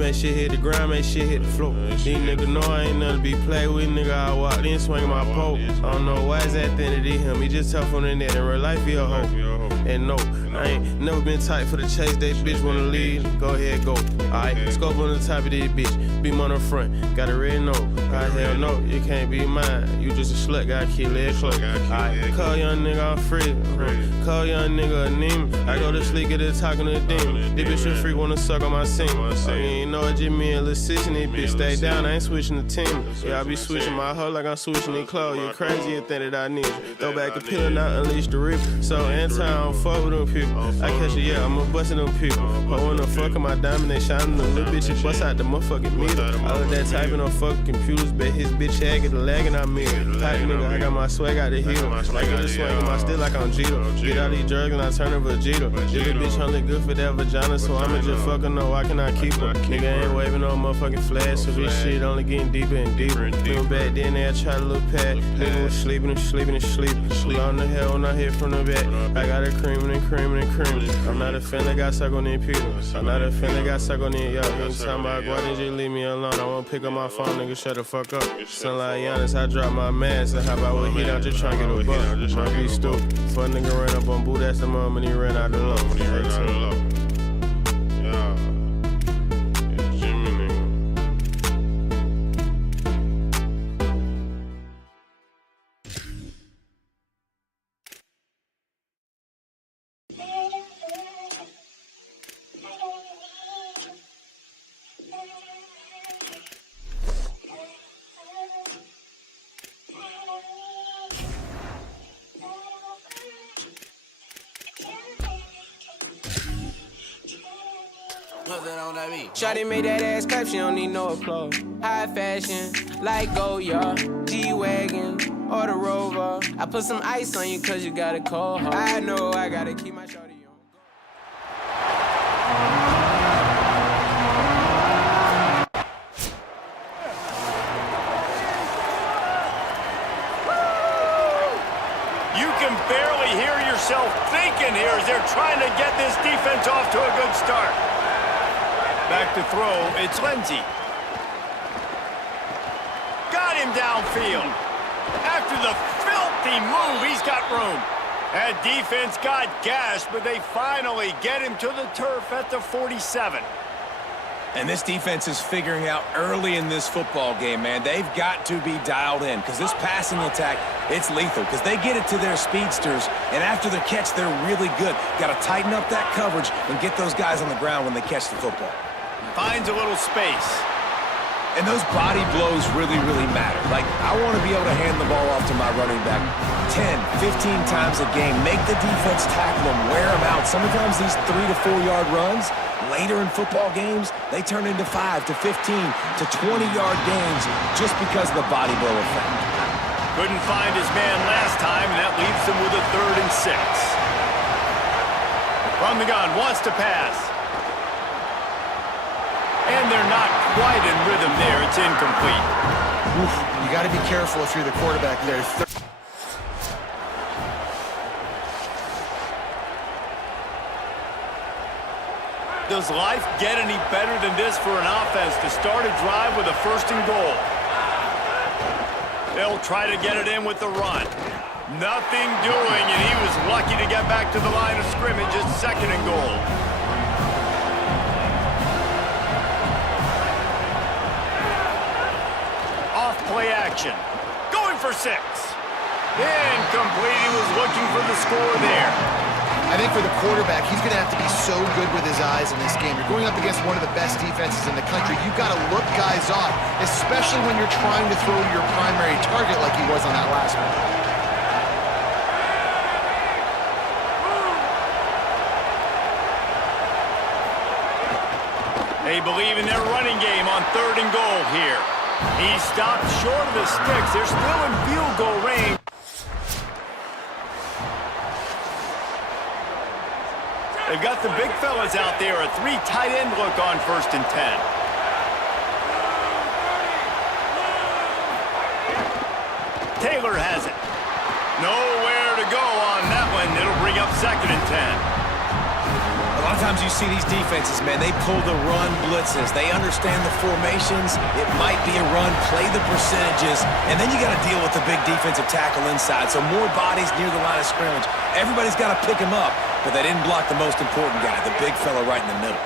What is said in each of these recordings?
make shit hit the ground, make shit hit the floor. These niggas know I ain't nothing to be played with, nigga. I walked in swinging my pole. I don't know why it's at the end of him. He just tough on the net. In real life, he a hoe. And no, I ain't never been tight for the chase. They bitch wanna leave, go ahead, go. Alright, scope on the top of this bitch. Beam on the front, got a red note. Alright, hell no, you can't be mine. You just a slut, gotta keep leg close. Alright, call young nigga, I'm free. Call young nigga a name. I go to sleep, get it talking to the demon. This bitch a freak, wanna suck on my seam. You ain't know it, just me and Lil Sis and this bitch stay down. I ain't switching the team. Yeah, I be switching my hoe like I'm switching the clothes. You crazy, you think that I need you. Throw back the pill and I unleash the rip. So anytime I don't fuck with them people. I catch it, yeah, I'ma bust them people. But when the fuck am I diamond, they shining. The little bitches bust out the motherfucking meter. All of that typing on fucking computers, bet his bitch had get the lagging on me. Tight nigga, I got my swag out the heel. I get the swag in my still like I'm Jeter. Get out these drugs and I turn her Vegeta. This bitch only good for that vagina, so I'ma just fucking know why can I keep her. Nigga ain't waving on motherfucking flash, so this shit only getting deeper and deeper. Remember back then they had tried to look pad. Nigga was sleeping and sleeping and sleeping. On the hell when I hit from the back. I got it creaming and creaming and creaming. I'm not a fan that got stuck on them people. I'm not a fan that got stuck on them, y'all. Anytime I go out and just leave me alone. I won't pick up my phone, nigga, shut the fuck up. Son like Giannis, I drop my mask. And how about with heat, I'm just trying to get a buck. Might be stupid. Fuck nigga ran up on Boo, that's the mom and he ran out the low. Yeah. It's Jimmy, nigga. Shawty made that ass clap, she don't need no applause. High fashion, like Goya, G-Wagon, or the Rover. I put some ice on you cause you got a cold heart. I know I gotta keep my shawty on. You can barely hear yourself thinking here as they're trying to get this defense off to a good start. Back to throw, it's Lindsey. Got him downfield. After the filthy move, he's got room. That defense got gashed, but they finally get him to the turf at the 47. And this defense is figuring out early in this football game, man. They've got to be dialed in because this passing attack, it's lethal because they get it to their speedsters, and after the catch, they're really good. Got to tighten up that coverage and get those guys on the ground when they catch the football. Finds a little space. And those body blows really, really matter. Like, I want to be able to hand the ball off to my running back 10, 15 times a game. Make the defense tackle them, wear them out. Sometimes these 3 to 4 yard runs, later in football games, they turn into 5 to 15 to 20 yard gains just because of the body blow effect. Couldn't find his man last time, and that leaves him with a 3rd and 6. From the gun, wants to pass. And they're not quite in rhythm there. It's incomplete. Oof, you got to be careful if you're the quarterback there. Does life get any better than this for an offense to start a drive with a 1st and goal? They'll try to get it in with the run. Nothing doing, and he was lucky to get back to the line of scrimmage at 2nd and goal. Play action. Going for 6. Incomplete. He was looking for the score there. I think for the quarterback, he's going to have to be so good with his eyes in this game. You're going up against one of the best defenses in the country. You've got to look guys off, especially when you're trying to throw to your primary target like he was on that last one. They believe in their running game on 3rd and goal here. He stopped short of the sticks. They're still in field goal range. They've got the big fellas out there. A 3 tight end look on 1st and 10. Taylor has it. Nowhere to go on that one. It'll bring up 2nd and 10. A lot of times you see these defenses, man, they pull the run blitzes. They understand the formations. It might be a run, play the percentages, and then you got to deal with the big defensive tackle inside. So more bodies near the line of scrimmage. Everybody's got to pick him up, but they didn't block the most important guy, the big fella right in the middle.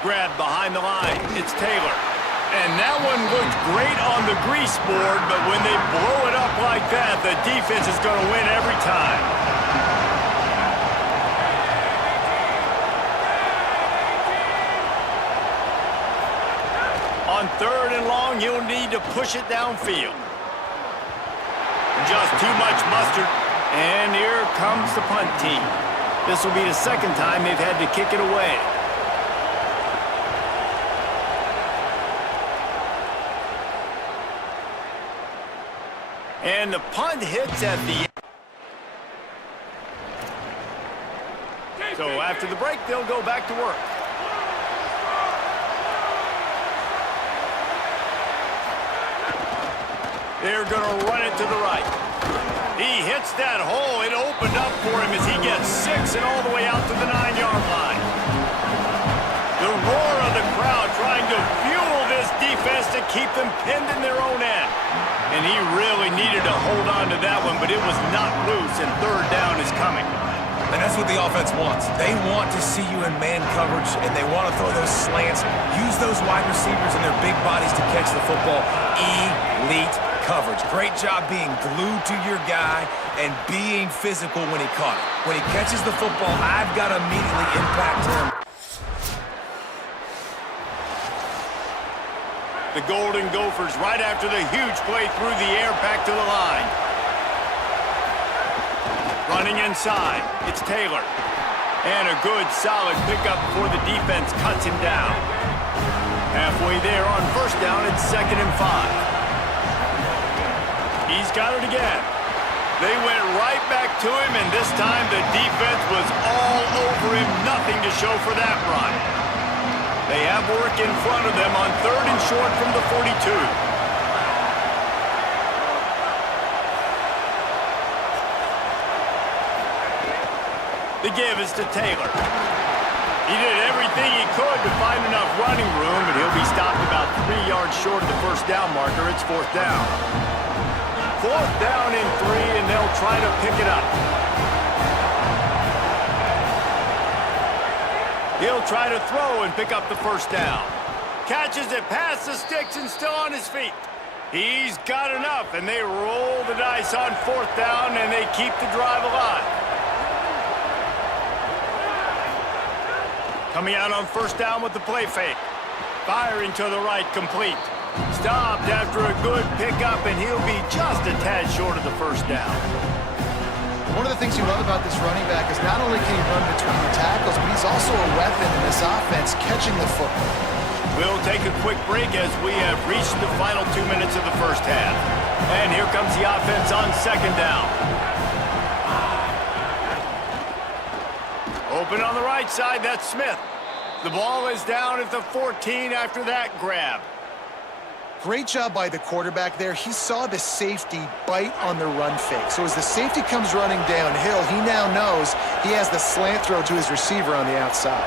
Grab behind the line. It's Taylor. And that one looked great on the grease board, but when they blow it up like that, the defense is going to win every time. On 3rd and long, you'll need to push it downfield. Just too much mustard. And here comes the punt team. This will be the 2nd time they've had to kick it away. And the punt hits at the end. So after the break, they'll go back to work. They're going to run it to the right. He hits that hole. It opened up for him as he gets 6 and all the way out to the 9-yard line. The roar of the crowd trying to fuel this defense to keep them pinned in their own end. And he really needed to hold on to that one, but it was not loose, and 3rd down is coming. And that's what the offense wants. They want to see you in man coverage, and they want to throw those slants, use those wide receivers and their big bodies to catch the football. Elite coverage. Great job being glued to your guy and being physical when he caught it. When he catches the football, I've got to immediately impact him. The Golden Gophers right after the huge play through the air back to the line. Running inside, it's Taylor. And a good, solid pickup before the defense cuts him down. Halfway there on 1st down, it's 2nd and 5. He's got it again. They went right back to him, and this time the defense was all over him. Nothing to show for that run. They have work in front of them on 3rd and short from the 42. The give is to Taylor. He did everything he could to find enough running room, but he'll be stopped about 3 yards short of the 1st down marker. It's 4th down. 4th down and 3, and they'll try to pick it up. He'll try to throw and pick up the 1st down. Catches it past the sticks and still on his feet. He's got enough, and they roll the dice on 4th down, and they keep the drive alive. Coming out on 1st down with the play fake. Firing to the right, complete. Stopped after a good pickup, and he'll be just a tad short of the 1st down. One of the things you love about this running back is not only can he run between the tackles, but he's also a weapon in this offense catching the football. We'll take a quick break as we have reached the final 2 minutes of the 1st half. And here comes the offense on 2nd down. Open on the right side, that's Smith. The ball is down at the 14 after that grab. Great job by the quarterback there. He saw the safety bite on the run fake. So as the safety comes running downhill, he now knows he has the slant throw to his receiver on the outside.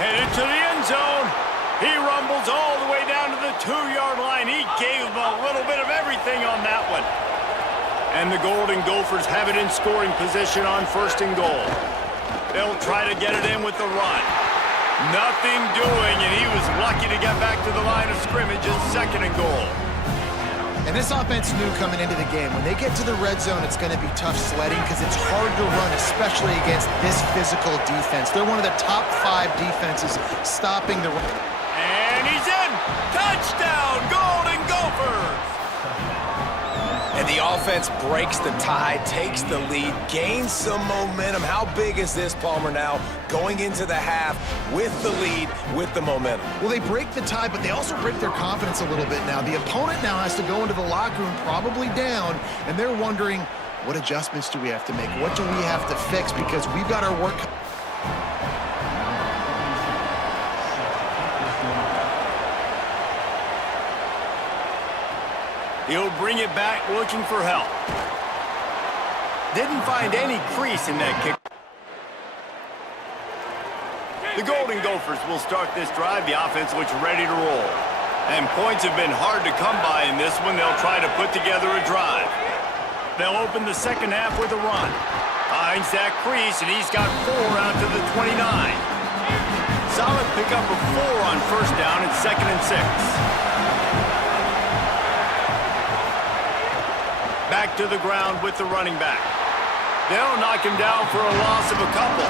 Headed to the end zone. He rumbles all the way down to the 2-yard line. He gave him a little bit of everything on that one. And the Golden Gophers have it in scoring position on 1st and goal. They'll try to get it in with the run. Nothing doing, and he was lucky to get back to the line of scrimmage at 2nd and goal. And this offense knew coming into the game, when they get to the red zone, it's going to be tough sledding because it's hard to run, especially against this physical defense. They're one of the top 5 defenses stopping the run. And he's in! Touchdown, Golden Gophers! And the offense breaks the tie, takes the lead, gains some momentum. How big is this, Palmer, now going into the half with the lead, with the momentum? Well, they break the tie, but they also break their confidence a little bit now. The opponent now has to go into the locker room probably down, and they're wondering, what adjustments do we have to make? What do we have to fix? Because we've got our work. He'll bring it back looking for help. Didn't find any crease in that kick. The Golden Gophers will start this drive. The offense looks ready to roll. And points have been hard to come by in this one. They'll try to put together a drive. They'll open the second half with a run. Finds that crease, and he's got 4 out to the 29. Solid pickup of 4 on first down and 2nd and 6. Back to the ground with the running back. They'll knock him down for a loss of a couple.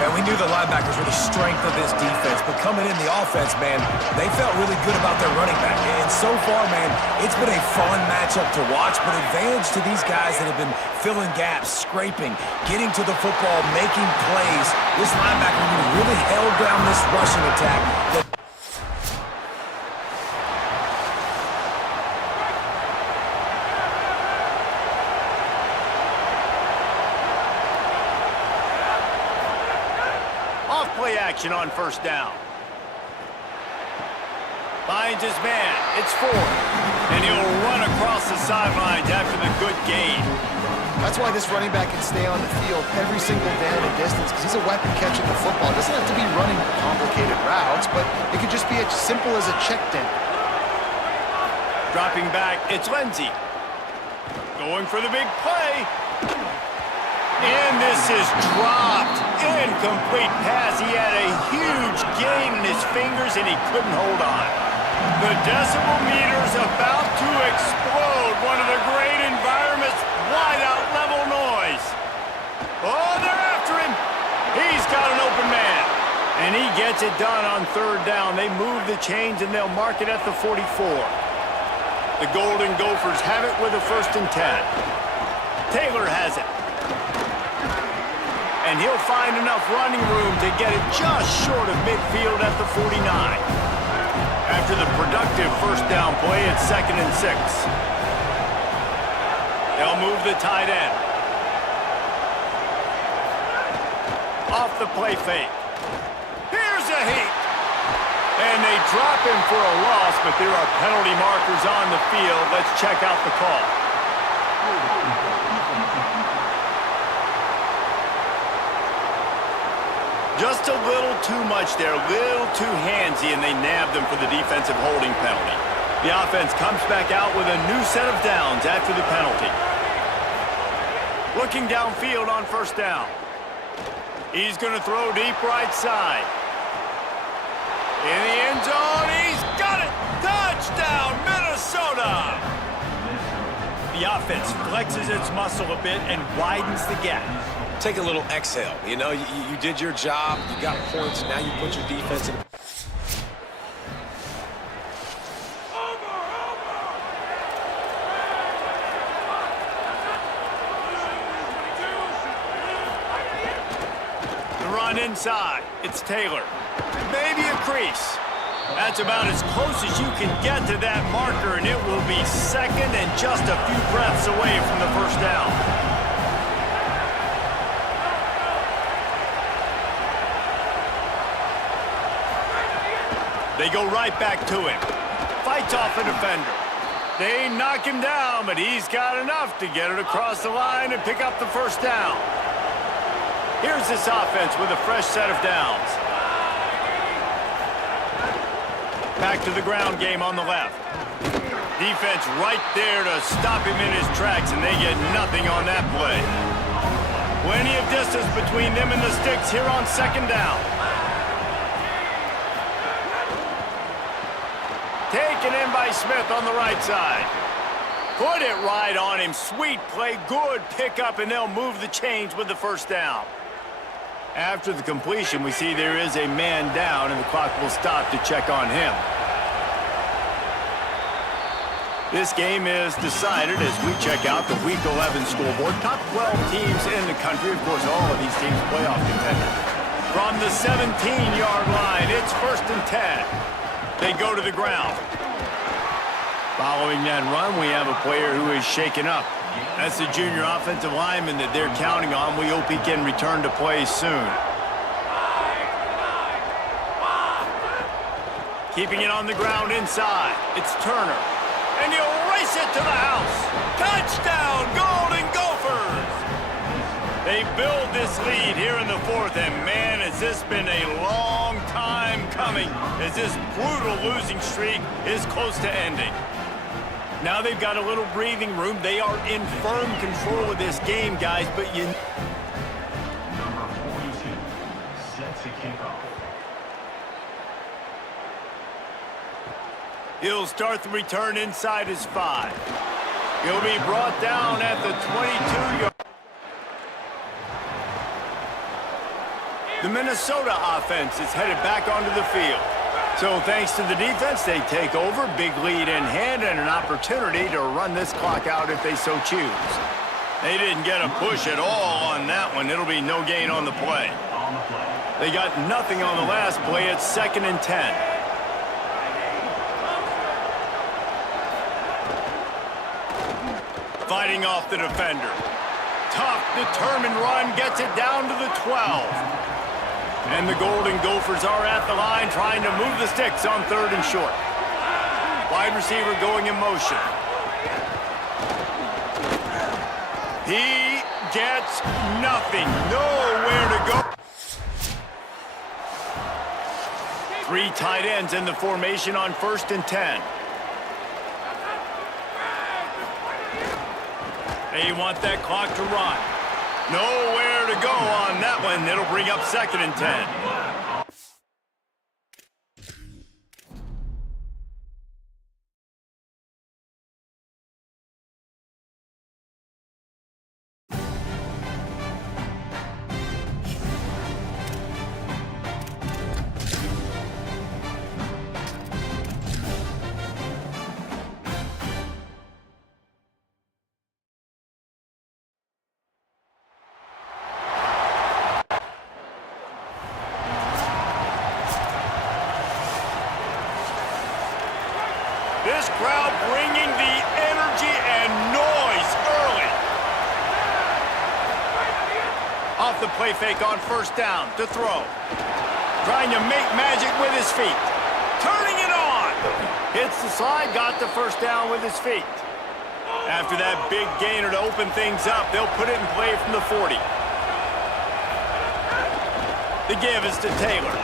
And we knew the linebackers were the strength of this defense, but coming in the offense, man, they felt really good about their running back. And so far, man, it's been a fun matchup to watch, but advantage to these guys that have been filling gaps, scraping, getting to the football, making plays. This linebacker really held down this rushing attack. Play action on first down. Finds his man. It's 4. And he'll run across the sidelines after the good gain. That's why this running back can stay on the field every single down and distance, because he's a weapon catching the football. It doesn't have to be running complicated routes, but it could just be as simple as a check down. Dropping back, it's Lindsey. Going for the big play. And this is dropped. Incomplete pass. He had a huge gain in his fingers, and he couldn't hold on. The decibel meter's about to explode. One of the great environments. Wide-out level noise. Oh, they're after him. He's got an open man. And he gets it done on third down. They move the chains, and they'll mark it at the 44. The Golden Gophers have it with a 1st and 10. Taylor has it. And he'll find enough running room to get it just short of midfield at the 49. After the productive first down play, it's 2nd and 6. They'll move the tight end. Off the play fake. Here's a heat. And they drop him for a loss, but there are penalty markers on the field. Let's check out the call. Just a little too much there, a little too handsy, and they nabbed him for the defensive holding penalty. The offense comes back out with a new set of downs after the penalty. Looking downfield on first down. He's going to throw deep right side. In the end zone, he's got it! Touchdown, Minnesota! The offense flexes its muscle a bit and widens the gap. Take a little exhale. You know, you did your job, you got points, now you put your defense in. The run inside. It's Taylor. Maybe a crease. That's about as close as you can get to that marker, and it will be 2nd and just a few breaths away from the first down. They go right back to him. Fights off a defender. They knock him down, but he's got enough to get it across the line and pick up the first down. Here's this offense with a fresh set of downs. Back to the ground game on the left. Defense right there to stop him in his tracks, and they get nothing on that play. Plenty of distance between them and the sticks here on 2nd down. Taken in by Smith on the right side. Put it right on him. Sweet play, good pickup, and they'll move the chains with the first down. After the completion, we see there is a man down, and the clock will stop to check on him. This game is decided as we check out the Week 11 scoreboard. Top 12 teams in the country. Of course, all of these teams playoff contenders. From the 17-yard line, it's 1st and 10. They go to the ground. Following that run, we have a player who is shaken up. That's the junior offensive lineman that they're counting on. We hope he can return to play soon. Keeping it on the ground inside. It's Turner. And he'll race it to the house. Touchdown, Golden Gophers! They build this lead here in the fourth, and man, has this been a long time coming as this brutal losing streak is close to ending. Now they've got a little breathing room. They are in firm control of this game, guys, but you... Number 42 sets the kickoff. He'll start the return inside his 5. He'll be brought down at the 22-yard. The Minnesota offense is headed back onto the field. So thanks to the defense, they take over, big lead in hand, and an opportunity to run this clock out if they so choose. They didn't get a push at all on that one. It'll be no gain on the play. They got nothing on the last play. It's 2nd and 10. Fighting off the defender. Tough, determined run, gets it down to the 12. And the Golden Gophers are at the line trying to move the sticks on 3rd and short. Wide receiver going in motion. He gets nothing. Nowhere to go. 3 tight ends in the formation on 1st and 10. They want that clock to run. Nowhere to go on that one. It'll bring up 2nd and 10. This crowd bringing the energy and noise early. Off the play fake on 1st down to throw. Trying to make magic with his feet. Turning it on. Hits the slide, got the 1st down with his feet. After that big gainer to open things up, they'll put it in play from the 40. The give is to Taylor.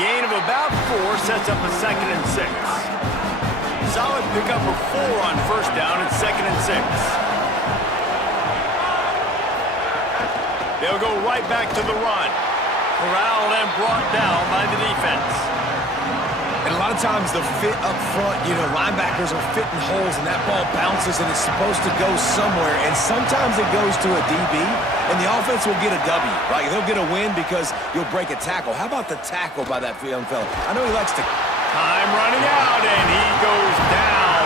Gain of about 4 sets up a 2nd and 6. Solid pickup of 4 on 1st down and 2nd and 6. They'll go right back to the run. Corralled and brought down by the defense. And a lot of times the fit up front, you know, linebackers are fitting holes and that ball bounces and it's supposed to go somewhere. And sometimes it goes to a DB and the offense will get a W. Like they'll get a win because you'll break a tackle. How about the tackle by that young fella? I know he likes to... Time running out and he goes down.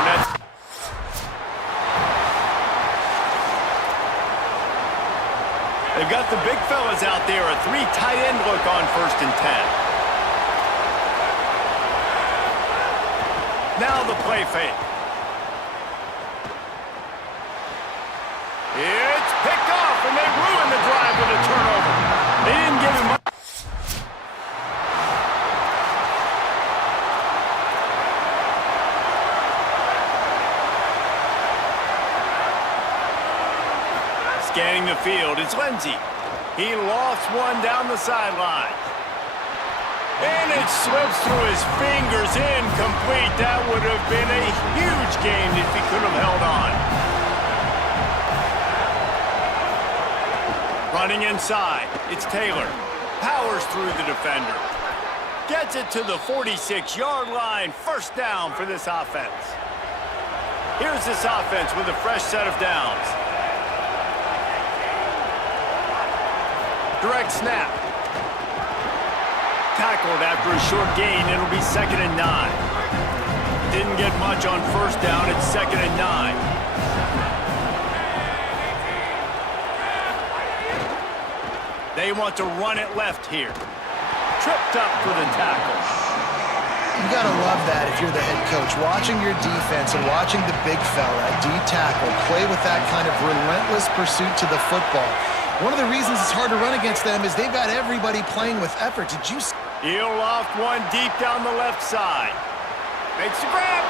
They've got the big fellas out there. A 3 tight end look on 1st and 10. Now the play fake. It's picked off, and they ruined the drive with a turnover. They didn't give him much. Scanning the field, it's Lindsey. He lost one down the sideline. And it slips through his fingers, incomplete. That would have been a huge gain if he could have held on. Running inside, it's Taylor. Powers through the defender. Gets it to the 46-yard line. 1st down for this offense. Here's this offense with a fresh set of downs. Direct snap. Tackled after a short gain. It'll be 2nd and 9. Didn't get much on 1st down. It's 2nd and 9. They want to run it left here. Tripped up for the tackle. You got to love that if you're the head coach. Watching your defense and watching the big fella at D-tackle play with that kind of relentless pursuit to the football. One of the reasons it's hard to run against them is they've got everybody playing with effort. Did you see? He'll loft one deep down the left side. Makes a grab.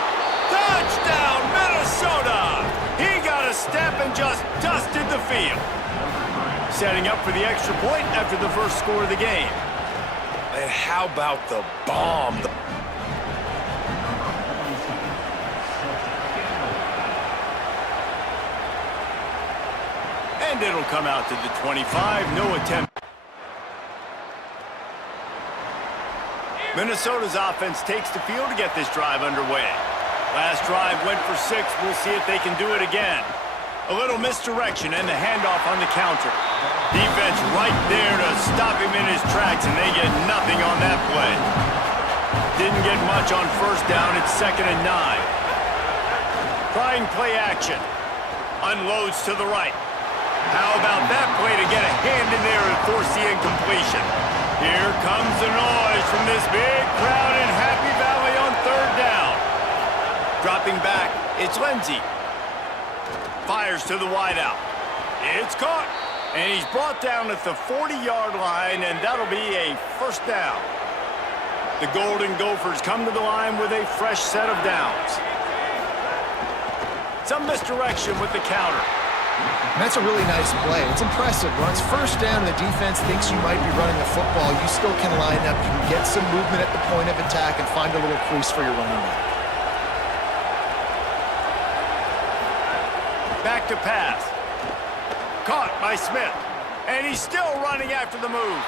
Touchdown, Minnesota! He got a step and just dusted the field. Setting up for the extra point after the first score of the game. And how about the bomb? And it'll come out to the 25. No attempt. Minnesota's offense takes the field to get this drive underway. Last drive went for 6. We'll see if they can do it again. A little misdirection and the handoff on the counter. Defense right there to stop him in his tracks, and they get nothing on that play. Didn't get much on first down. It's 2nd and 9. Trying play action. Unloads to the right. How about that play to get a hand in there and force the incompletion? Here comes the noise from this big crowd in Happy Valley on 3rd down. Dropping back, it's Lindsey. Fires to the wideout. It's caught. And he's brought down at the 40-yard line, and that'll be a 1st down. The Golden Gophers come to the line with a fresh set of downs. Some misdirection with the counter. And that's a really nice play. It's impressive. When it's 1st down and the defense thinks you might be running the football, you still can line up. You can get some movement at the point of attack and find a little crease for your running back. Back to pass. Caught by Smith. And he's still running after the move.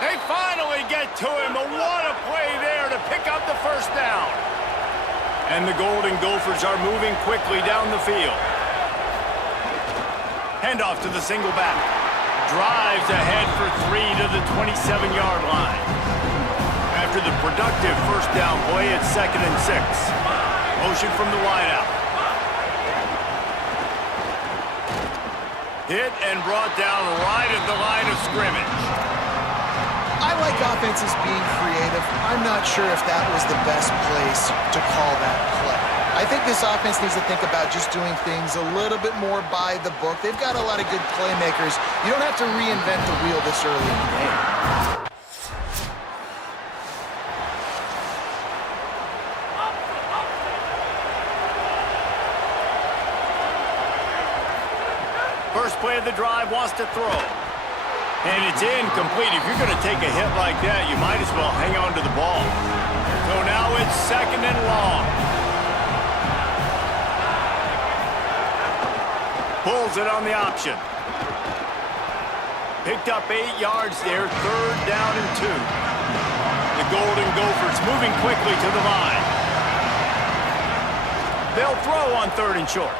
They finally get to him, but what a play there to pick up the 1st down. And the Golden Gophers are moving quickly down the field. Handoff to the single back. Drives ahead for 3 to the 27-yard line. After the productive 1st down play, it's 2nd and 6. Motion from the wideout. Hit and brought down right at the line of scrimmage. I like offenses being creative. I'm not sure if that was the best place to call that play. I think this offense needs to think about just doing things a little bit more by the book. They've got a lot of good playmakers. You don't have to reinvent the wheel this early in the game. First play of the drive, wants to throw. And it's incomplete. If you're going to take a hit like that, you might as well hang on to the ball. So now it's 2nd and long. Pulls it on the option. Picked up 8 yards there, 3rd down and 2. The Golden Gophers moving quickly to the line. They'll throw on 3rd and short.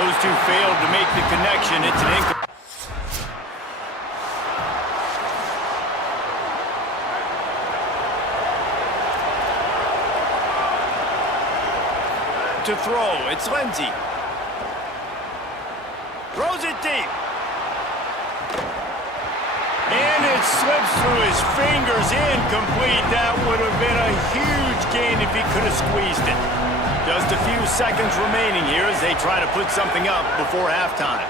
Those two failed to make the connection. It's an incomplete. To throw, it's Lindsey. Throws it deep. And it slips through his fingers, incomplete. That would have been a huge gain if he could have squeezed it. Just a few seconds remaining here as they try to put something up before halftime.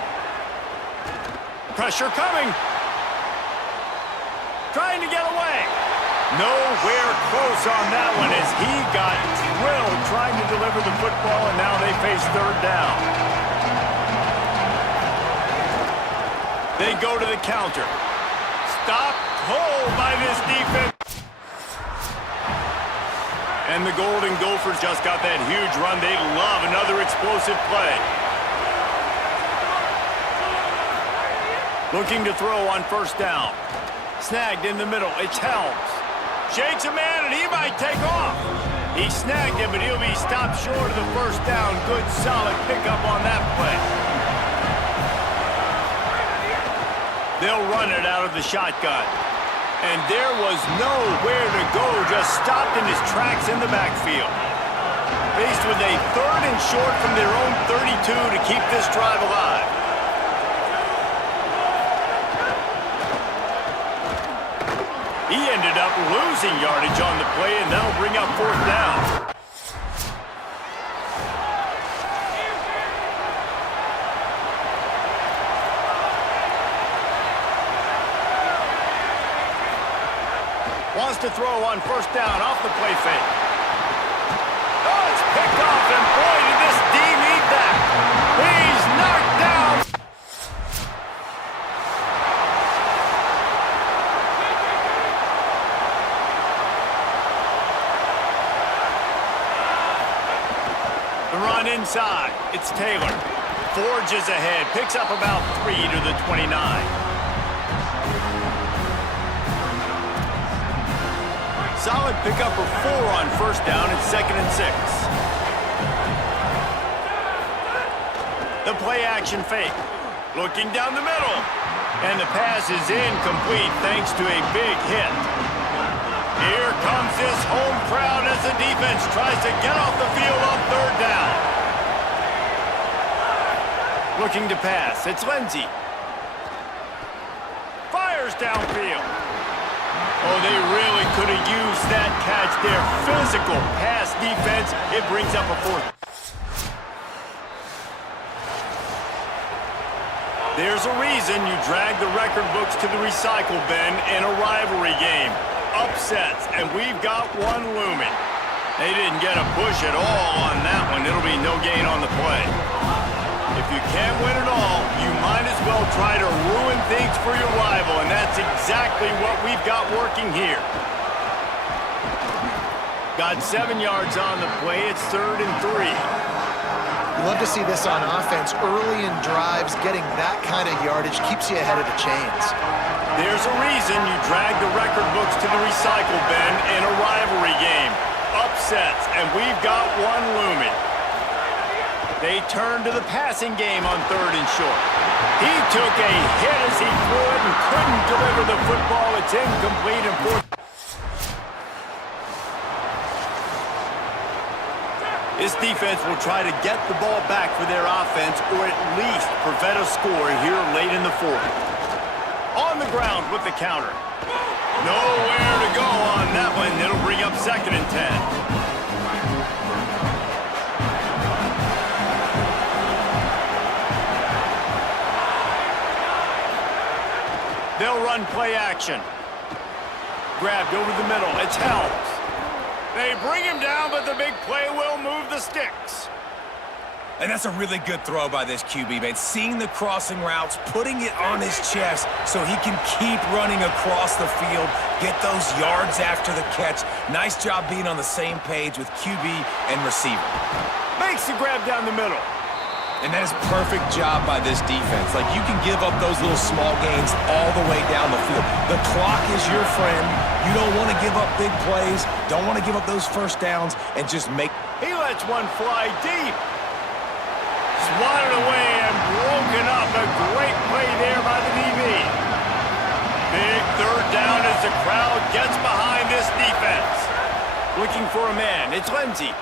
Pressure coming. Trying to get away. Nowhere close on that one as he got drilled trying to deliver the football, and now they face 3rd down. They go to the counter. Stop cold by this defense. And the Golden Gophers just got that huge run. They love another explosive play. Looking to throw on 1st down. Snagged in the middle. It's Helms. Shakes a man, and he might take off. He snagged him, but he'll be stopped short of the 1st down. Good, solid pickup on that play. They'll run it out of the shotgun. And there was nowhere to go, just stopped in his tracks in the backfield. Faced with a 3rd and short from their own 32 to keep this drive alive. He ended up losing yardage on the play, and that'll bring up 4th down. Wants to throw on 1st down off the play fake. Oh, it's picked off, and boy, did this D run inside. It's Taylor. Forges ahead, picks up about 3 to the 29. Solid pickup of 4 on first down and 2nd and 6. The play action fake. Looking down the middle. And the pass is incomplete thanks to a big hit. Here comes this home crowd as the defense tries to get off the field on 3rd down. Looking to pass. It's Lindsey. Fires downfield. Oh, they really could have used that catch there. Physical pass defense. It brings up a 4th. There's a reason you drag the record books to the recycle bin in a rivalry game. Upsets, and we've got one looming. They didn't get a push at all on that one. It'll be no gain on the play. If you can't win it all, you might as well try to ruin things for your rival, and that's exactly what we've got working here. Got 7 yards on the play. It's 3rd and 3. You love to see this on offense. Early in drives, getting that kind of yardage keeps you ahead of the chains. There's a reason you drag the record books to the recycle bin in a rivalry game. Upsets, and we've got one looming. They turn to the passing game on 3rd and short. He took a hit as he threw it and couldn't deliver the football. It's incomplete and 4th. This defense will try to get the ball back for their offense or at least prevent a score here late in the 4th. On the ground with the counter. Nowhere to go on that one. It'll bring up 2nd and 10. They'll run play action. Grabbed over the middle. It's Helms. They bring him down, but the big play will move the sticks. And that's a really good throw by this QB, man. Seeing the crossing routes, putting it on his chest so he can keep running across the field, get those yards after the catch. Nice job being on the same page with QB and receiver. Makes the grab down the middle. And that is a perfect job by this defense. Like, you can give up those little small gains all the way down the field. The clock is your friend. You don't want to give up big plays, don't want to give up those first downs, and just make... He lets one fly deep. Swatted away and broken up. A great play there by the DB. Big 3rd down as the crowd gets behind this defense. Looking for a man. It's Lindsey.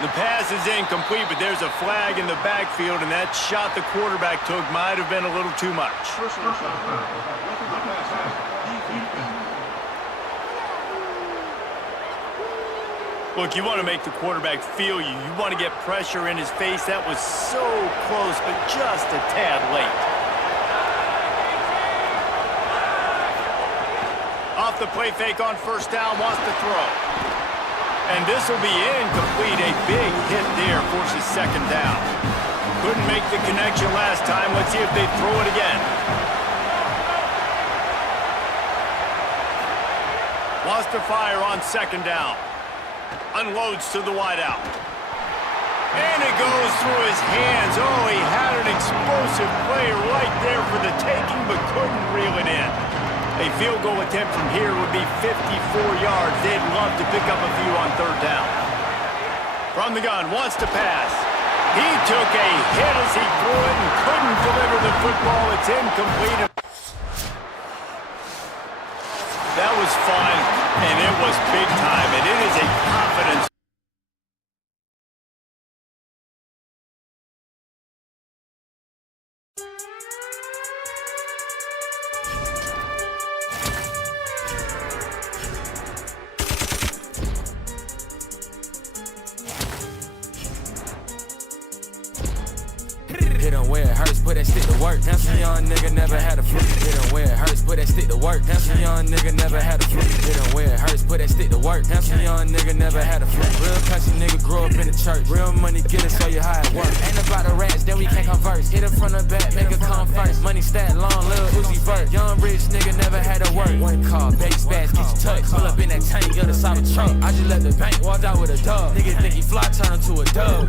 The pass is incomplete, but there's a flag in the backfield, and that shot the quarterback took might have been a little too much. Look, you want to make the quarterback feel you. You want to get pressure in his face. That was so close, but just a tad late. Off the play fake on 1st down, wants to throw. And this will be incomplete. A big hit there forces 2nd down. Couldn't make the connection last time. Let's see if they throw it again. Wants to fire on 2nd down. Unloads to the wideout. And it goes through his hands. Oh, he had an explosive play right there for the taking, but couldn't reel it in. A field goal attempt from here would be 54 yards. They'd love to pick up a few on 3rd down. From the gun, wants to pass. He took a hit as he threw it and couldn't deliver the football. It's incomplete. That was fun, and it was big time, and it is a confidence. Hit him where it hurts, put that stick to work. Handsome young nigga never had a fluke. Hit him where it hurts, put that stick to work. Handsome young nigga never had a fluke. Hit him where it hurts, put that stick to work. Handsome young nigga never had a fluke. Real country nigga grew up in the church. Real money get it, show you how it works. Ain't about the rats, then we can't converse. Hit it from the back, make it come first. Money stat long, little Uzi vert. Young rich nigga never had to work. One call, baby spaz, get you get touched. Pull up in that tank, you're the cyber truck. I just left the bank, walked out with a dub. Nigga think he fly, turn him to a dub.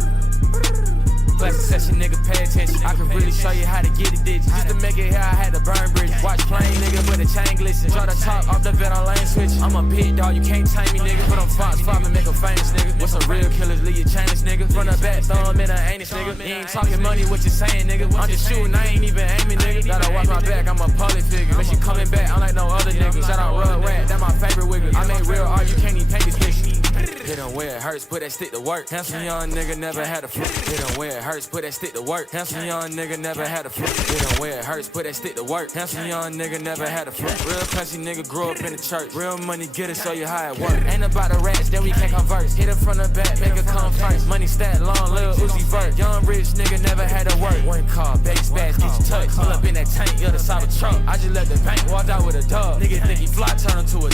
Classic session, nigga, pay attention. I can really show you how to get it digits. Just to make it here, I had to burn bridges. Watch plain, nigga, but the chain glisten. Draw the top off the vet on lane switch. I'm a big dog, you can't tame me, nigga. Put on Fox 5 and make a famous, nigga. With some real killers, leave you chainless, nigga. Run the back, throw him in her anus, nigga. You ain't talking money, what you saying, nigga? I'm just shooting, I ain't even aiming, nigga. Gotta watch my back, I'm a public figure. But she coming back, I'm like no other nigga. Shout out Rug Rat, that my favorite wiggle. I make real art, you can't even paint this picture. Hit him where it hurts, put that stick to work. Handsome young nigga never had a flip. Hit him where it hurts, put that stick to work. Handsome young nigga never had a flip. Hit him where it hurts, put that stick to work. Handsome young nigga never had a flip. Real classy nigga grew up in the church. Real money get it, show you how it work. Ain't about the rats, then we can't converse. Hit him from the back, make it come first. Money stat long, lil Uzi vert. Young rich nigga never had to work. One car, baby spaz, get you touched. Pull up in that tank, you're the cyber truck. I just left the bank, walked out with a dub. Nigga think he fly, turn him to a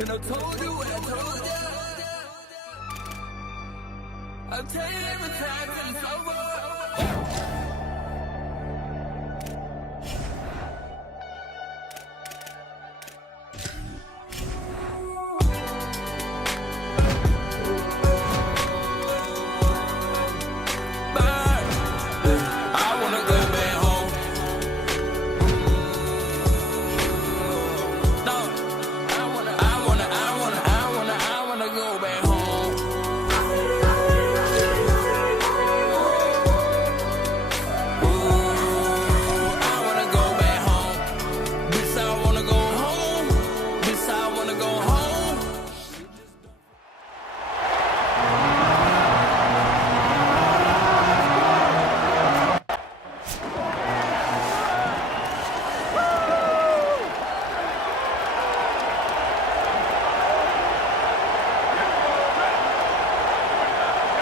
And I told you what I told you. I'll tell you every time till it's over.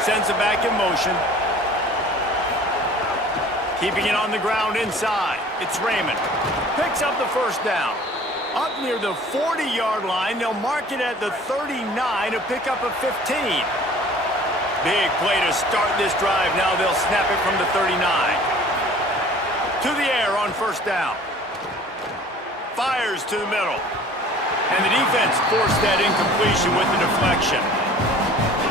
Sends it back in motion. Keeping it on the ground inside. It's Raymond. Picks up the first down. Up near the 40-yard line, they'll mark it at the 39 to pick up a 15. Big play to start this drive. Now they'll snap it from the 39. To the air on first down. Fires to the middle. And the defense forced that incompletion with the deflection.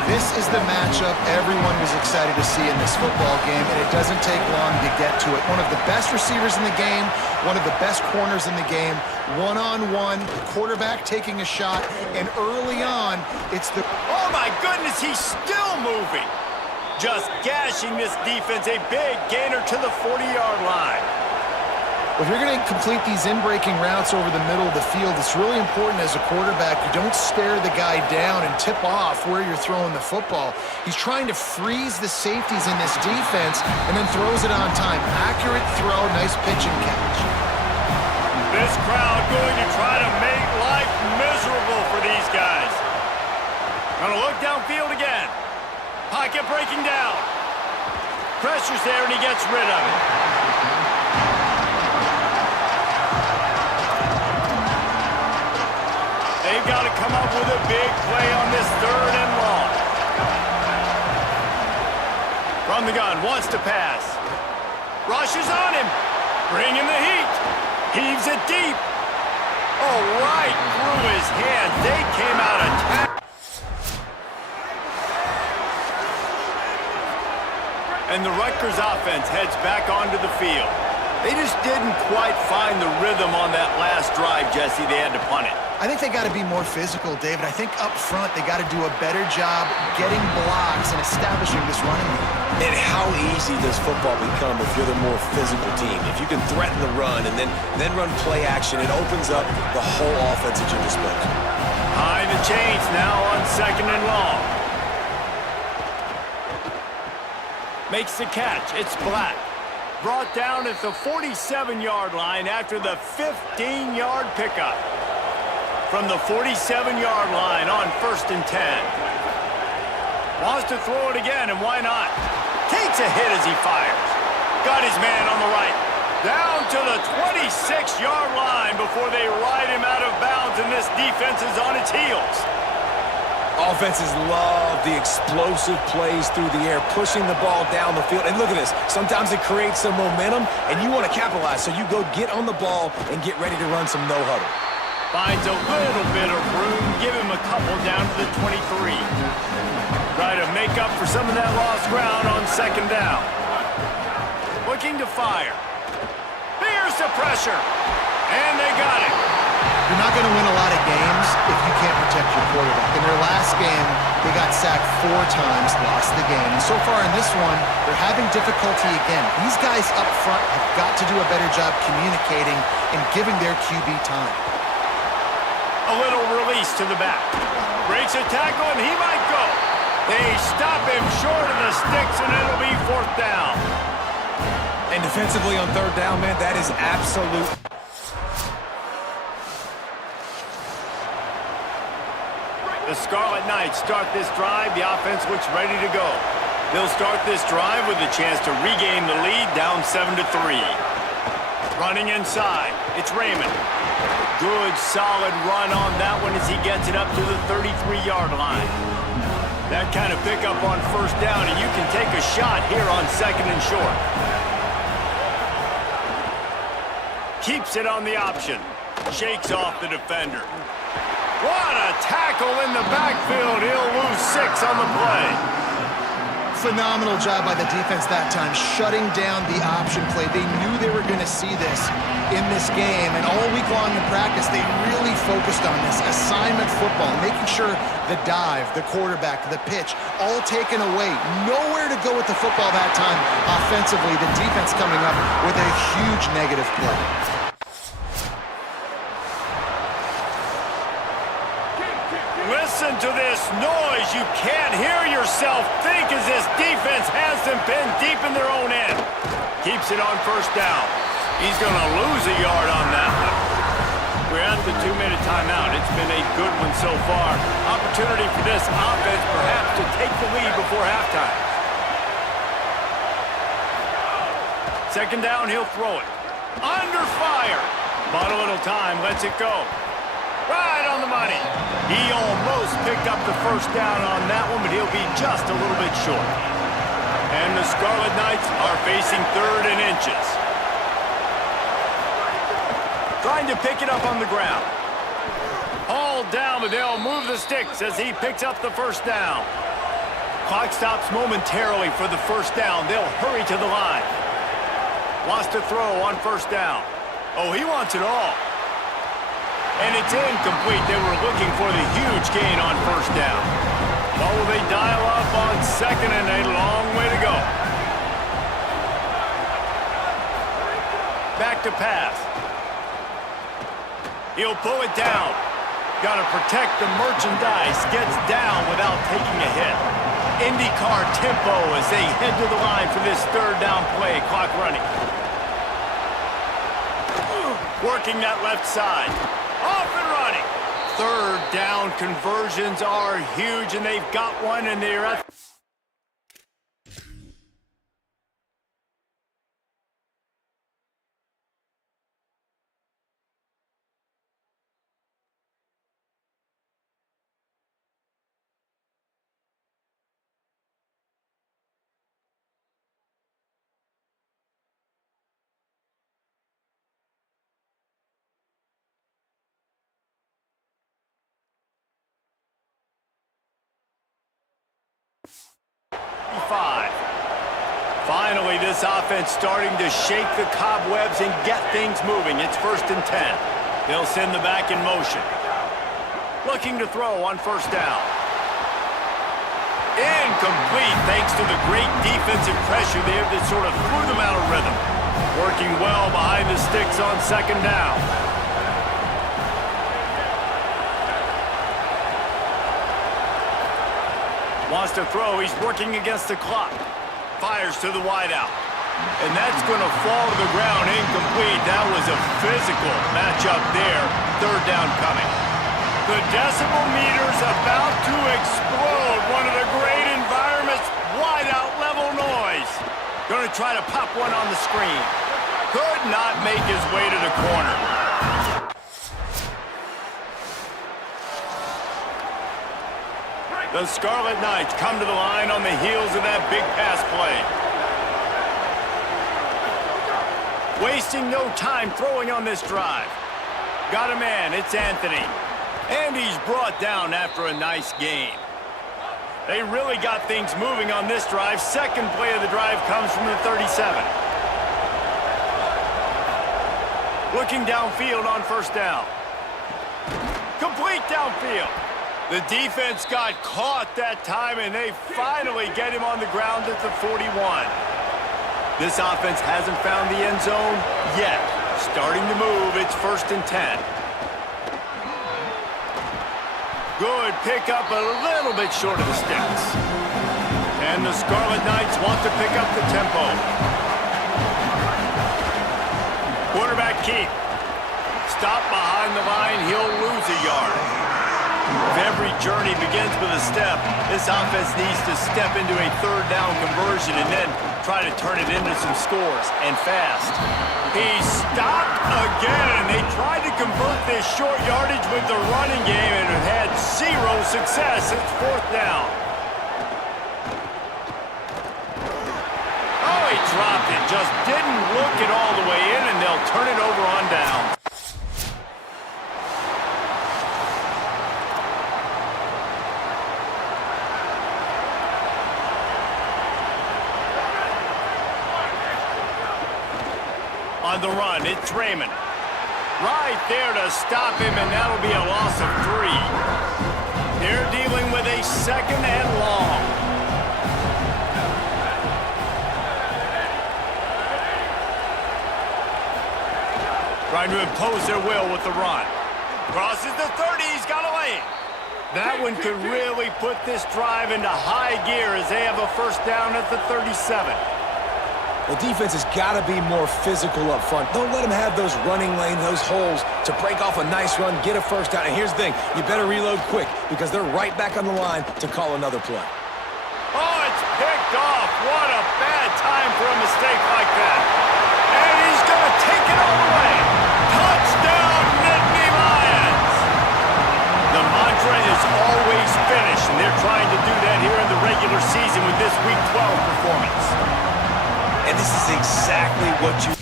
This is the matchup everyone was excited to see in this football game, and it doesn't take long to get to it. One of the best receivers in the game, one of the best corners in the game, one-on-one, the quarterback taking a shot, and early on, it's the... Oh my goodness, he's still moving. Just gashing this defense, a big gainer to the 40-yard line. Well, if you're going to complete these in-breaking routes over the middle of the field, it's really important as a quarterback you don't stare the guy down and tip off where you're throwing the football. He's trying to freeze the safeties in this defense and then throws it on time. Accurate throw, nice pitch and catch. This crowd going to try to make life miserable for these guys. Gonna look downfield again. Pocket breaking down. Pressure's there and he gets rid of it. They've got to come up with a big play on this third and long. From the gun, wants to pass. Rushes on him. Bringing the heat. Heaves it deep. Oh, right through his hand. They came out attack. And the Rutgers offense heads back onto the field. They just didn't quite find the rhythm on that last drive, Jesse. They had to punt it. I think they got to be more physical, David. I think up front they got to do a better job getting blocks and establishing this running game. And how easy does football become if you're the more physical team? If you can threaten the run and then run play action, it opens up the whole offense at your disposal. High the chains now on second and long. Makes the catch. It's Black. Brought down at the 47-yard line after the 15-yard pickup. From the 47-yard line on 1st and 10. Wants to throw it again, and why not? Takes a hit as he fires. got his man on the right. Down to the 26-yard line before they ride him out of bounds, and this defense is on its heels. Offenses love the explosive plays through the air, pushing the ball down the field. And look at this. Sometimes it creates some momentum, and you want to capitalize. So you go get on the ball and get ready to run some no-huddle. Finds a little bit of room. Give him a couple down to the 23. Try to make up for some of that lost ground on second down. Looking to fire. Here's the pressure. And they got it. You're not going to win a lot of games if you can't protect your quarterback. In their last game, they got sacked 4 times, lost the game. And so far in this one, they're having difficulty again. These guys up front have got to do a better job communicating and giving their QB time. A little release to the back. Breaks a tackle, and he might go. They stop him short of the sticks, and it'll be 4th down. And defensively on 3rd down, man, that is absolute. The Scarlet Knights start this drive. The offense looks ready to go. They'll start this drive with a chance to regain the lead, down 7-3. Running inside, it's Raymond. Good, solid run on that one as he gets it up to the 33-yard line. That kind of pickup on 1st down, and you can take a shot here on 2nd and short. Keeps it on the option. Shakes off the defender. What a tackle in the backfield. He'll lose 6 on the play. Phenomenal job by the defense that time, shutting down the option play. They knew they were going to see this in this game, and all week long in practice, they really focused on this assignment football, making sure the dive, the quarterback, the pitch, all taken away. Nowhere to go with the football that time offensively. The defense coming up with a huge negative play. Listen to this noise. You can't hear yourself think as this defense has them pinned deep in their own end. Keeps it on 1st down. He's going to lose a yard on that one. We're at the 2-minute timeout. It's been a good one so far. Opportunity for this offense perhaps to take the lead before halftime. 2nd down, he'll throw it. Under fire. Bought a little time, lets it go. Right on the money. He almost picked up the 1st down on that one, but he'll be just a little bit short. And the Scarlet Knights are facing 3rd and inches. Trying to pick it up on the ground. Hauled down, but they'll move the sticks as he picks up the 1st down. Clock stops momentarily for the 1st down. They'll hurry to the line. Wants to throw on 1st down. Oh, he wants it all. And it's incomplete. They were looking for the huge gain on 1st down. Well, will they dial up on 2nd and a long way to go? Back to pass. He'll pull it down. Got to protect the merchandise. Gets down without taking a hit. IndyCar tempo as they head to the line for this 3rd down play. Clock running. Working that left side. Off and running. 3rd down conversions are huge, and they've got one, and they're at... Finally, this offense starting to shake the cobwebs and get things moving. It's 1st and 10. They'll send the back in motion. Looking to throw on 1st down. Incomplete thanks to the great defensive pressure there that sort of threw them out of rhythm. Working well behind the sticks on 2nd down. Wants to throw. He's working against the clock. Fires to the wideout. And that's going to fall to the ground incomplete. That was a physical matchup there. 3rd down coming. The decibel meter's about to explode. One of the great environments. Wideout level noise. Going to try to pop one on the screen. Could not make his way to the corner. The Scarlet Knights come to the line on the heels of that big pass play. Wasting no time throwing on this drive. Got a man, it's Anthony. And he's brought down after a nice gain. They really got things moving on this drive. Second play of the drive comes from the 37. Looking downfield on first down. Complete downfield. The defense got caught that time, and they finally get him on the ground at the 41. This offense hasn't found the end zone yet. Starting to move, it's 1st and 10. Good pickup, a little bit short of the sticks. And the Scarlet Knights want to pick up the tempo. Quarterback Keith. Stop behind the line, he'll lose a yard. If every journey begins with a step, this offense needs to step into a third down conversion and then try to turn it into some scores, and fast. He stopped again. They tried to convert this short yardage with the running game and had zero success. It's 4th down. Oh, he dropped it. Just didn't look it all the way in, and they'll turn it over on down. On the run, it's Raymond. Right there to stop him, and that'll be a loss of 3. They're dealing with a 2nd and long. Trying to impose their will with the run. Crosses the 30, he's got a lane. That one could really put this drive into high gear as they have a 1st down at the 37. The defense has got to be more physical up front. Don't let them have those running lanes, those holes to break off a nice run, get a 1st down. And here's the thing, you better reload quick because they're right back on the line to call another play. Oh, it's picked off. What a bad time for a mistake like that. And he's going to take it all the way. Touchdown, Nittany Lions! The mantra is always finish, and they're trying to do that here in the regular season with this Week 12 performance. And this is exactly what you...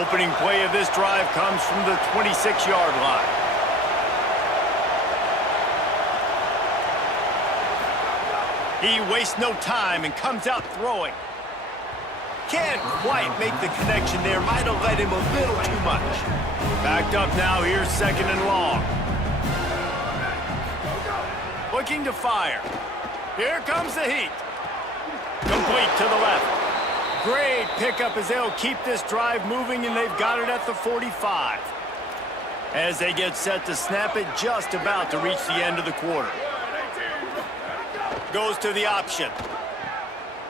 Opening play of this drive comes from the 26-yard line. He wastes no time and comes out throwing. Can't quite make the connection there. Might have let him a little too much. Backed up now, here's 2nd and long. Looking to fire. Here comes the heat. Complete to the left. Great pickup as they'll keep this drive moving, and they've got it at the 45. As they get set to snap it, just about to reach the end of the quarter. Goes to the option.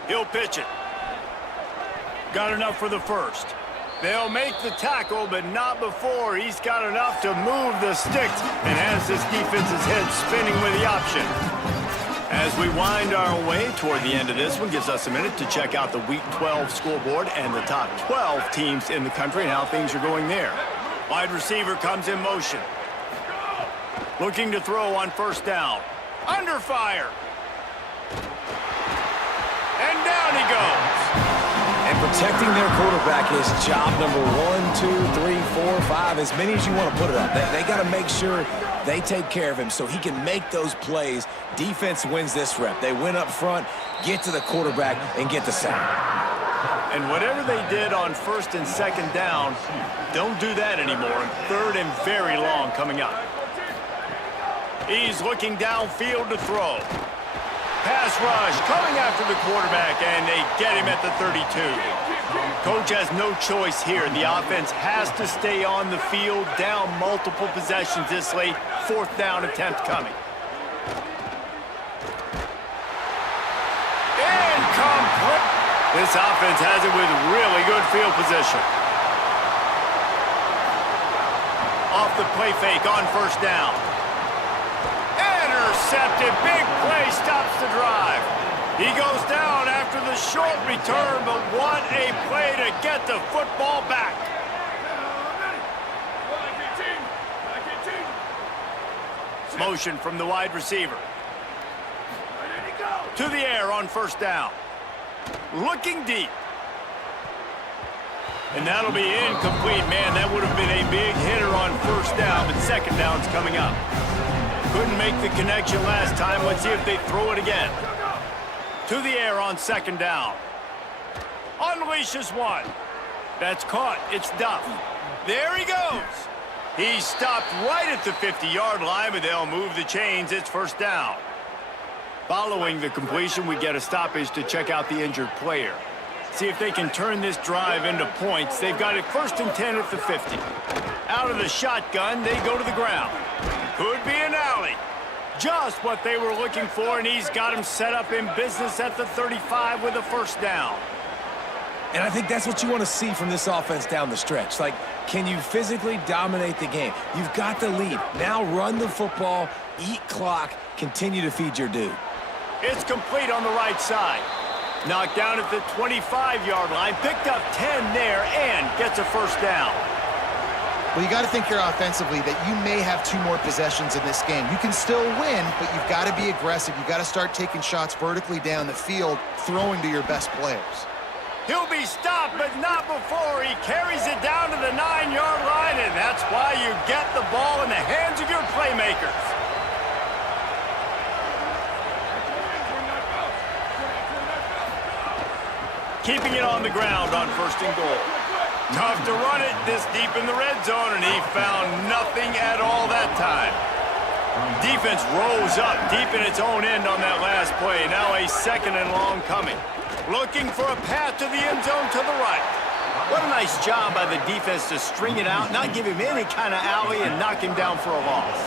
He'll pitch it. Got enough for the 1st. They'll make the tackle, but not before he's got enough to move the sticks and has this defense's head spinning with the option. As we wind our way toward the end of this one, gives us a minute to check out the Week 12 scoreboard and the top 12 teams in the country and how things are going there. Wide receiver comes in motion. Looking to throw on 1st down. Under fire. And down he goes. And protecting their quarterback is job number 1, 2, 3, 4, 5, as many as you want to put it up. They got to make sure they take care of him so he can make those plays. Defense wins this rep. They win up front, get to the quarterback, and get the sack. And whatever they did on 1st and 2nd down, don't do that anymore. 3rd and very long coming up. He's looking downfield to throw. Pass rush coming after the quarterback, and they get him at the 32. Coach has no choice here. The offense has to stay on the field, down multiple possessions this late. 4th down attempt coming. Incomplete. This offense has it with really good field position. Off the play fake on 1st down. Intercepted. Big play stops the short return, but what a play to get the football back. Motion from the wide receiver. To the air on first down. Looking deep. And that'll be incomplete. Man, that would have been a big hitter on first down, but second down's coming up. Couldn't make the connection last time. Let's see if they throw it again. To the air on second down. Unleashes one. That's caught. It's Duff. There he goes. He stopped right at the 50-yard line, but they'll move the chains. It's first down. Following the completion, we get a stoppage to check out the injured player. See if they can turn this drive into points. They've got it 1st and 10 at the 50. Out of the shotgun, they go to the ground. Could be an alley. Just what they were looking for, and he's got him set up in business at the 35 with a first down. And I think that's what you want to see from this offense down the stretch. Like, can you physically dominate the game? You've got the lead. Now run the football, eat clock, continue to feed your dude. It's complete on the right side. Knocked down at the 25-yard line, picked up 10 there, and gets a first down. Well, you got to think here offensively that you may have 2 more possessions in this game. You can still win, but you've got to be aggressive. You've got to start taking shots vertically down the field, throwing to your best players. He'll be stopped, but not before he carries it down to the 9-yard line, and that's why you get the ball in the hands of your playmakers. Keeping it on the ground on 1st and goal. Tough to run it this deep in the red zone, and he found nothing at all that time. Defense rose up deep in its own end on that last play. Now a 2nd and long coming. Looking for a path to the end zone to the right. What a nice job by the defense to string it out, not give him any kind of alley, and knock him down for a loss.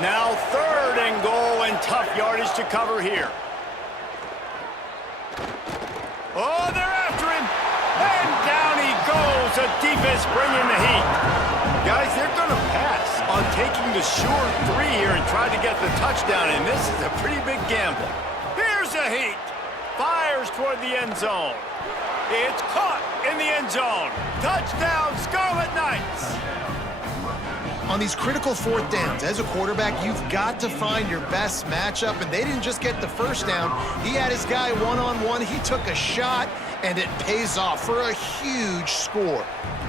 Now 3rd and goal, and tough yardage to cover here. Oh, they're after him. And down he goes. The defense bringing the heat. Guys, they're going to pass on taking the short 3 here and try to get the touchdown, and this is a pretty big gamble. Here's a heat. Fires toward the end zone. It's caught in the end zone. Touchdown, Scarlet Knights. On these critical 4th downs, as a quarterback, you've got to find your best matchup, and they didn't just get the first down. He had his guy one-on-one. He took a shot, and it pays off for a huge score.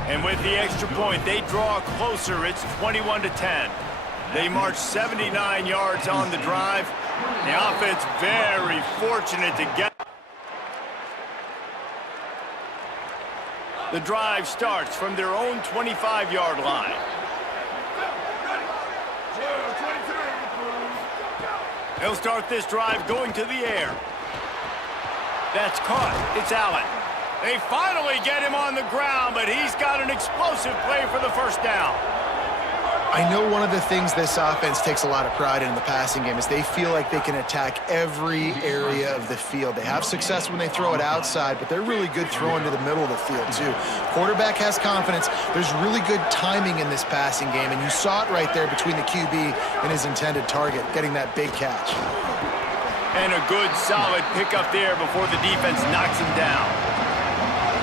And with the extra point, they draw closer. It's 21-10. They march 79 yards on the drive. The offense very fortunate to get. The drive starts from their own 25-yard line. They'll start this drive going to the air. That's caught. It's Allen. They finally get him on the ground, but he's got an explosive play for the first down. I know one of the things this offense takes a lot of pride in the passing game is they feel like they can attack every area of the field. They have success when they throw it outside, but they're really good throwing to the middle of the field, too. Quarterback has confidence. There's really good timing in this passing game, and you saw it right there between the QB and his intended target, getting that big catch. And a good, solid pickup there before the defense knocks him down.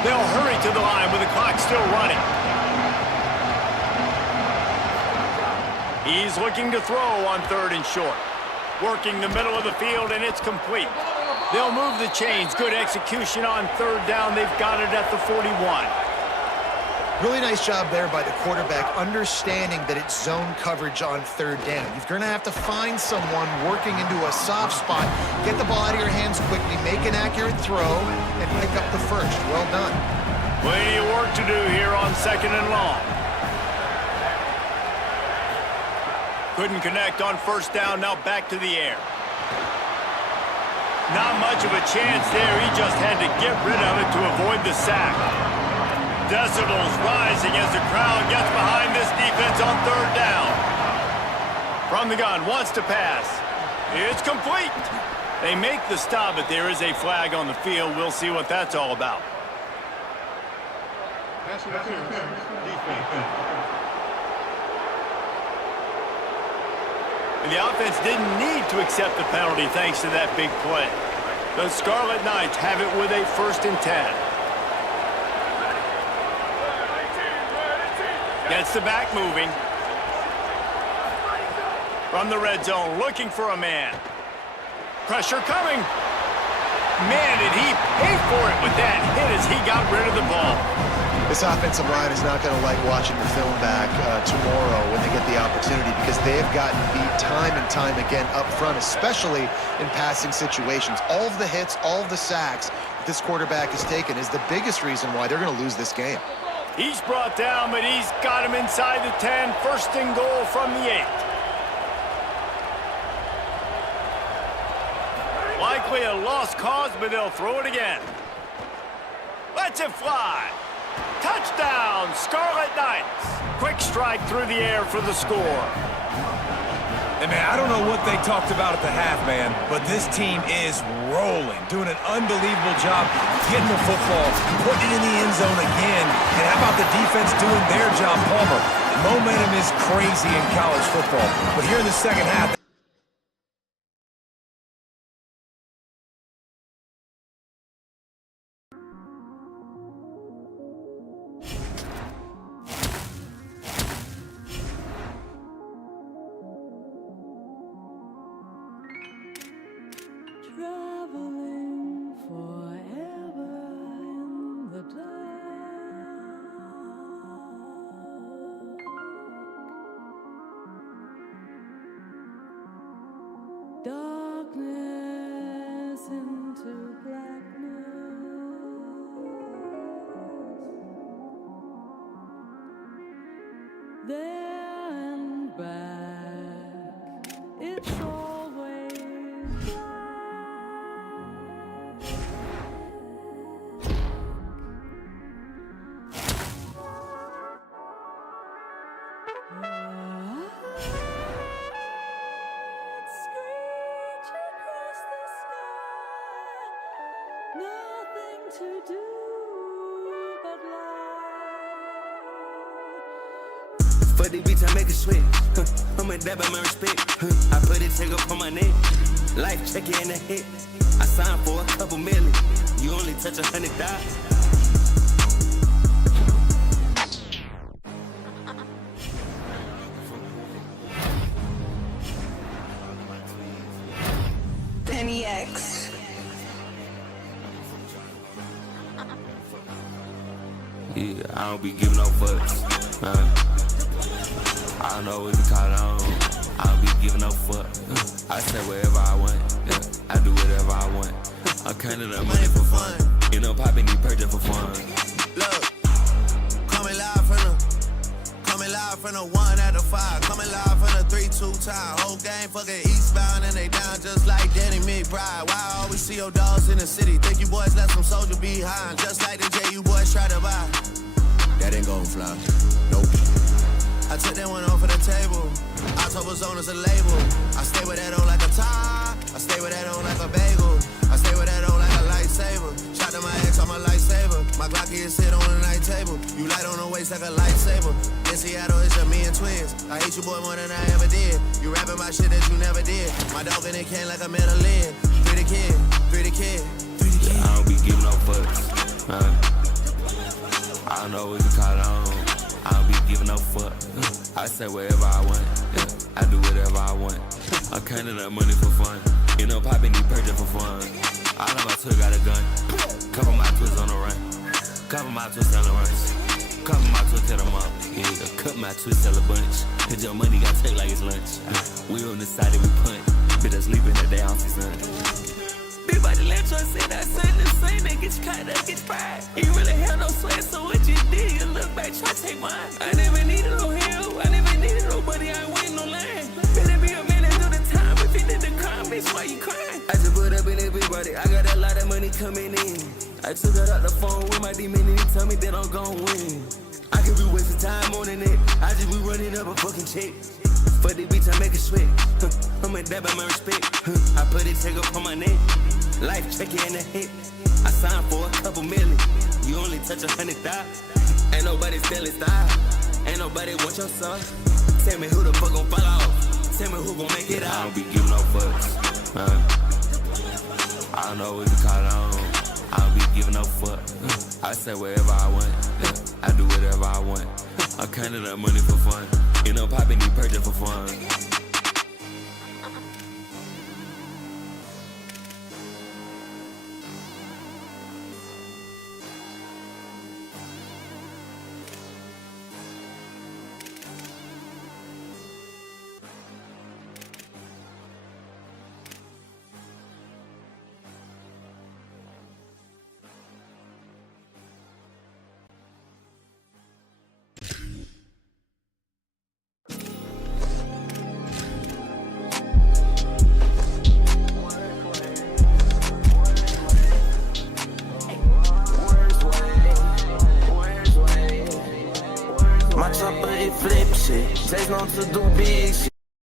They'll hurry to the line with the clock still running. He's looking to throw on 3rd and short. Working the middle of the field, and it's complete. They'll move the chains. Good execution on 3rd down. They've got it at the 41. Really nice job there by the quarterback, understanding that it's zone coverage on 3rd down. You're going to have to find someone working into a soft spot, get the ball out of your hands quickly, make an accurate throw, and pick up the first. Well done. Plenty of work to do here on 2nd and long. Couldn't connect on 1st down, now back to the air. Not much of a chance there. He just had to get rid of it to avoid the sack. Decibels rising as the crowd gets behind this defense on 3rd down. From the gun, wants to pass. It's complete. They make the stop, but there is a flag on the field. We'll see what that's all about. The offense didn't need to accept the penalty thanks to that big play. The Scarlet Knights have it with a 1st and 10. Gets the back moving. From the red zone, looking for a man. Pressure coming. Man, did he pay for it with that hit as he got rid of the ball. This offensive line is not going to like watching the film back tomorrow when they get the opportunity, because they've gotten beat time and time again up front, especially in passing situations. All of the hits, all of the sacks that this quarterback has taken is the biggest reason why they're going to lose this game. He's brought down, but he's got him inside the 10. 1st and goal from the 8. Likely a lost cause, but they'll throw it again. Lets it fly. Touchdown, Scarlet Knights. Quick strike through the air for the score. And man, I don't know what they talked about at the half, man, but this team is rolling, doing an unbelievable job getting the football, putting it in the end zone again. And how about the defense doing their job, Palmer? Momentum is crazy in college football, but here in the second half, Traveling forever in the dark. Darkness into blackness. There and back. It's always black. Screech across the sky, nothing to do but lie. For the beach, I make a sweat. I'm a dab at my respect. I put it, take up on my neck. Life check it in the hit. I signed for a couple million. You only touch 100,000. Penny X. Yeah, I don't be giving no fucks. I don't know what to call it on. I don't be giving no fuck. I say whatever I want. Yeah, I do whatever I want. I'm counting up money for fun. You know, popping these purchase for fun. Look, coming live from the 1 out of 5. Coming live from the 3-2 time. Whole game fucking eastbound and they down just like Danny McBride. Why I always see your dogs in the city? Think you boys left some soldier behind. Just like the J you boys try to buy. That ain't gon' fly. Nope. I took that one off of the table. October's on as a label. I stay with that on like a tie. I stay with that on like a bagel. I stay with that on like a lightsaber. Shot to my ex on my lightsaber. My Glocky is sit on the night table. You light on the waist like a lightsaber. In Seattle, it's just me and twins. I hate you, boy, more than I ever did. You rapping about shit that you never did. My dog in it can like a mandolin. Free the kid, free the kid, free the kid. Yeah, I don't be giving no fucks. I don't know what to call it on. I don't be giving no fuck. I say whatever I want. Yeah, I do whatever I want. I'm counting up money for fun. You know, popping these purchase for fun. All of my twins got a gun. Couple my twins on the run. Couple my twins on the runs. Couple my twins tell them up. Yeah, cut my twist tell a bunch. Cause your money got take like it's lunch. We on the side and we punt. Bitch, I sleep in the day off the sun. Big body left choice said I said the same. They get you caught up, get pride. You really have no sweat, so what you did, you look back, try to take mine. I never needed no help, I never needed nobody, I ain't waiting no line. Better be a man and do the time. If you did the crime, bitch, why you crying? I just put up in it, big body. I got a lot of money coming in. I took it out the phone with my demon and he tell me that I'm gon' win. I could be wasting time on the net. I just be running up a fucking check. For the beach, I make a sweat. I'm a dab at my respect. I put it, take up on my neck. Life check it in the hit. I signed for a couple million. You only touch 100,000. Ain't nobody stealing style. Ain't nobody want your son. Tell me who the fuck gon' fall off. Tell me who gon' make it out. I don't be giving no fucks. I I don't know what to call it on. I don't be giving no fuck. I say wherever I want. I do whatever I want. I'm counting up money for fun. You know, popping these purchase for fun. My chopper, it flip shit. Jay's known to do big shit.